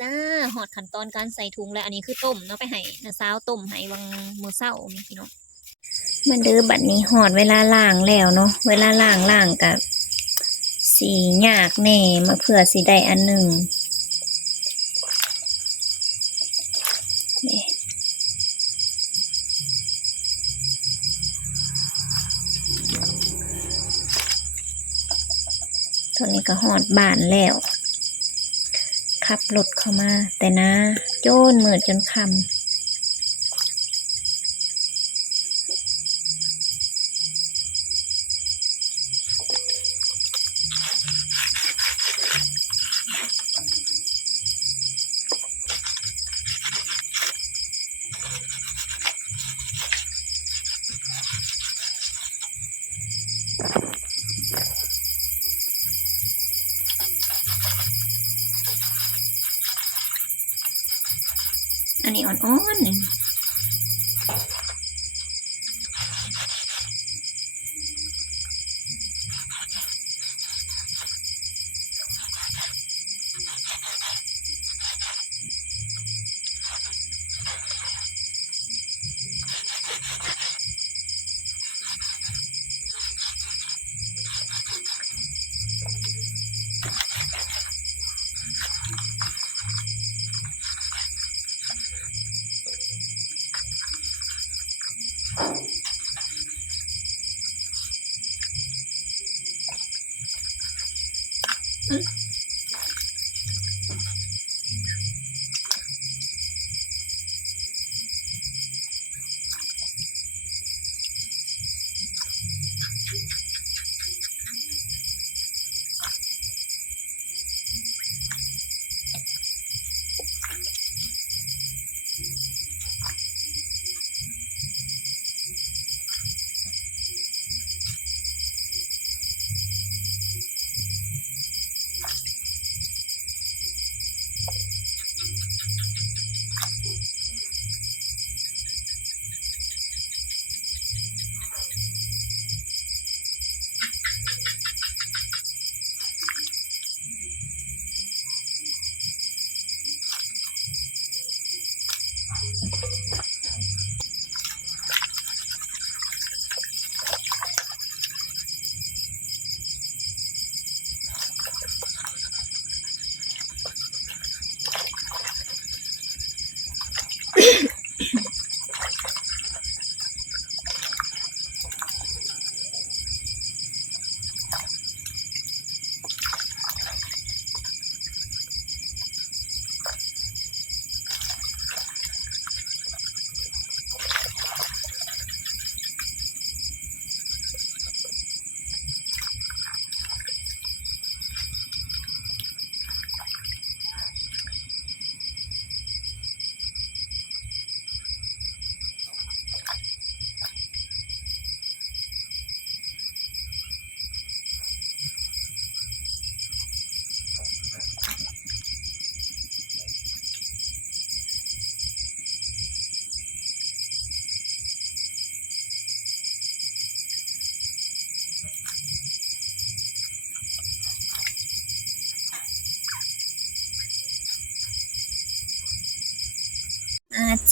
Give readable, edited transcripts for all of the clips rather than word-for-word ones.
จ้าหอดขั้นตอนการใส่ถุงแล้วอันนี้คือต้มเนาะไปให้น้าสาวต้มให้วังมื้อเช้านี่พี่น้องมันเด้อบัดนี้หอดเวลาล้างแล้วเนาะเวลาล้างกับสียากแน่มาเผื่อสีได้อันหนึ่งนี่ตอนนี้ก็หอดบ้านแล้วขับรถเข้ามาแต่นะโจนมืดจนค่ำอันนี้อ่อนๆนี่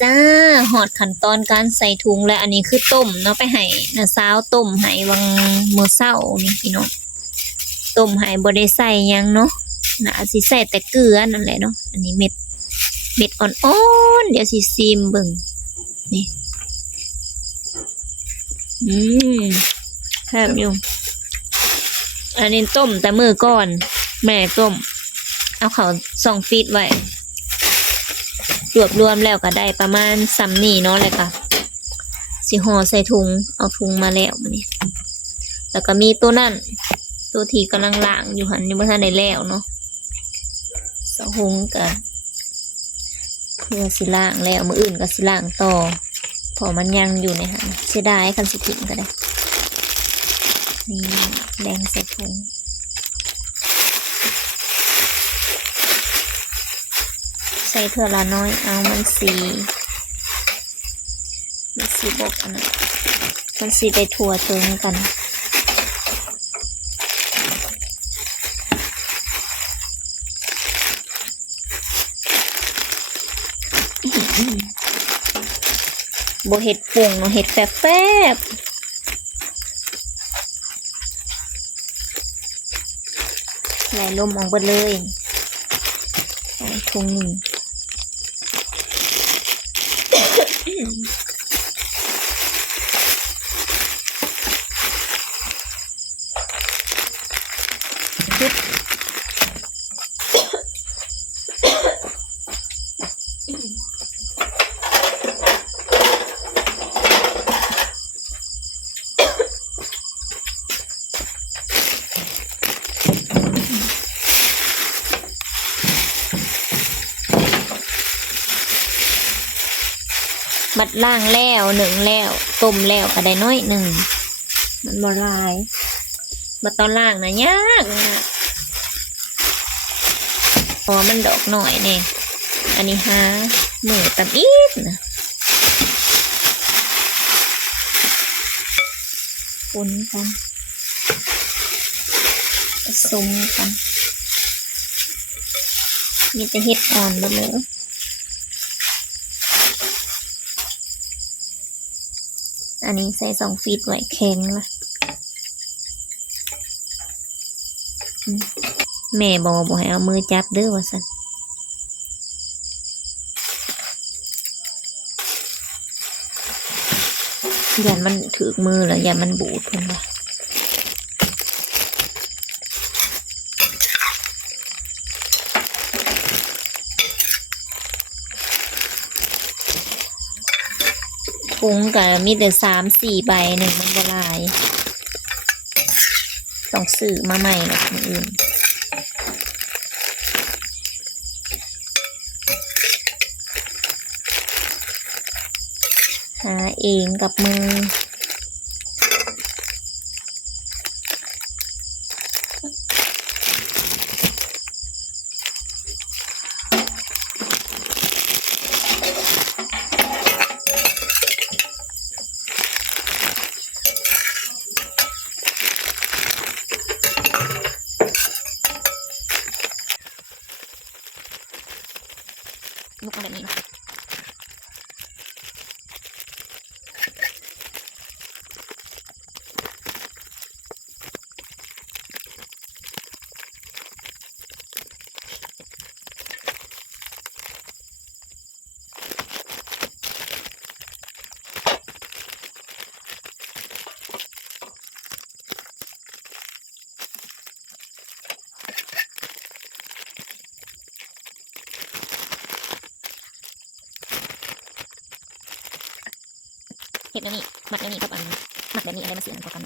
จ้าหอดขั้นตอนการใส่ถุงและอันนี้คือต้มเนาะไปให้น้าสาวต้มให้วังมื้อเช้านี่พี่น้องต้มให้บ่ได้ใส่หยังเนาะน่าสิใส่แต่เกลือนั่นแหละเนาะอันนี้เม็ดอ่อนๆเดี๋ยวสิซิมเบิ่งนี่แซ่บอยู่อันนี้ต้มแต่มื้อก่อนแม่ต้มเอาเข้า2ฟีตไว้รวมแล้วก็ได้ประมาณซ้ำนี่เนาะเลยค่ะสิห่อใส่ถุงเอาถุงมาแล้วมื้อนี้แล้วก็มีตัวนั่นตัวที่กำลังล้างอยู่หันยังบ่ทันได้แล้วเนาะสะหุงก็เพื่อสิล้างแล้วมื้ออื่นก็สิล้างต่อเพราะมันยังอยู่ในหันเสียดายคันสิทิ้งก็ได้นี่แดงใส่ถุงใส่เท่าละน้อยเอามันสีบกอันนั้นมันสีไปทั่วถึงกัน บ่เห็ดปุ่งเนาะเห็ดแฟบๆไหลลมออกเบิดเลยใส่ถุงหนึ่งบัดล่างแล้วหนึ่งแล้วต้มแล้วก็ได้น้อยหนึ่งมันบ่ลายบัดตอนล่างนะยากพอมันดอกหน่อยเนี่ยอันนี้หามือตำอีกนะคนกันผสมกันมีแต่เห็ดอ่อนหมดเลยอันนี้ใส่2 ฟีตไว้แข็งละแม่บอกให้เอามือจับเด้อว่าซั่นยันมันถือมือแล้วยันมันบูดเพิ่นว่าถุงก็มีแต่3-4 ใบหนึ่งมันบ่หลายต้องซื้อมาใหม่หรอกคนอื่นหาเองกับมือลูกเอาแบบนี้เนาะเห็ดแล้วนี่หมักแล้วนี่กับอันหมักแบบนี้อะไรมาเสียงกว่ากัน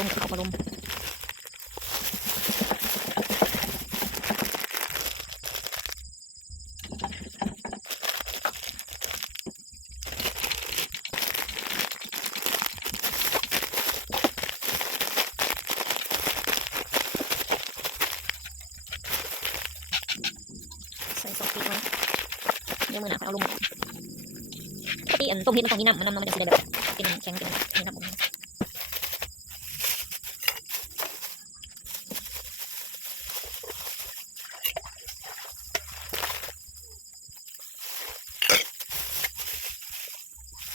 ลงกับเขามาลงใส่2 ฟีตไว้เดี๋ยวมือหนาเอาลงปกติอันต้มเห็ดมันต้องมีน้ำมันจะสีแบบเป็นแข็งเป็นมีน้ำมัน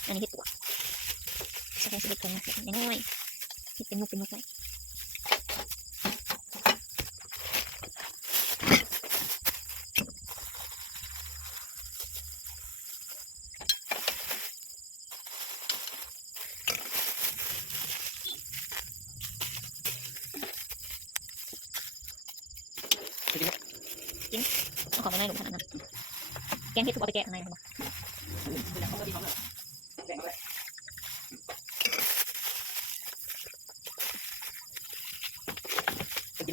อันนี้เห็ดตัวใส่เห็ดตัวน้อยเห็ดเป็นมุกไว้เอาของไปในหลุมขนาดนั้นแกงเห็ดถูกเอาไปแกะข้างในหรอ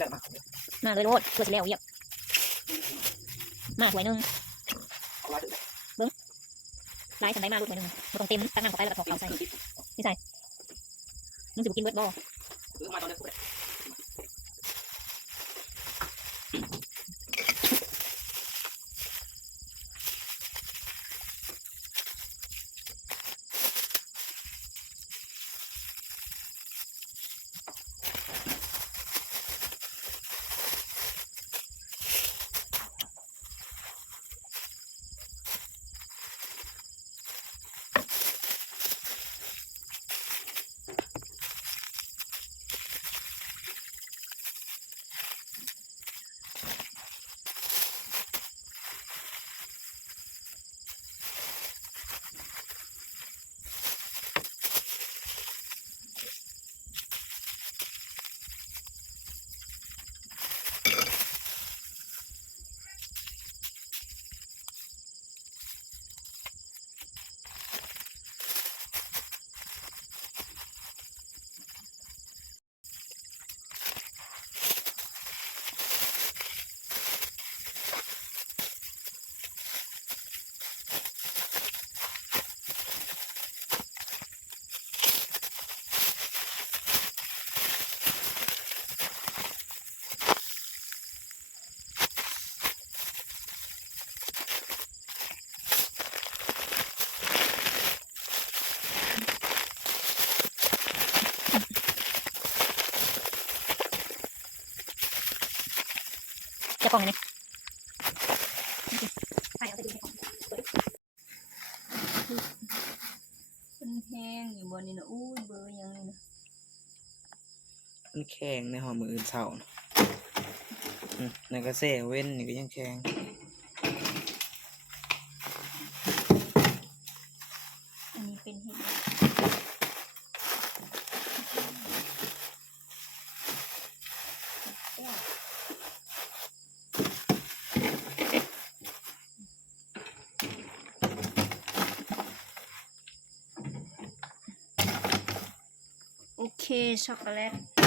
แหละมา มาเลยโลดตัวสิแล้วเยียบมาถ้วยหนึง เอาไว้ ไล่ฉันได้มาลูกถ้วยหนึงบ่ต้องเต็มตั้งน้ำเข้าไปแล้วก็ถอกเอาใส่นี่ใส่มึงสิบ่กินเบิดบ่ มาตอนนี้กูเลย จะกล่องนี่ใส่เอาไปดูมันแห้งอยู่บนนี่นะอู้เบอร์ยังนี่นะ มันแข็งในหอมืออื่นเสาในกระแสเว้นนี่ก็ยังแข็ง อันนี้เป็นเห็ดโอเคช็อกโกแลต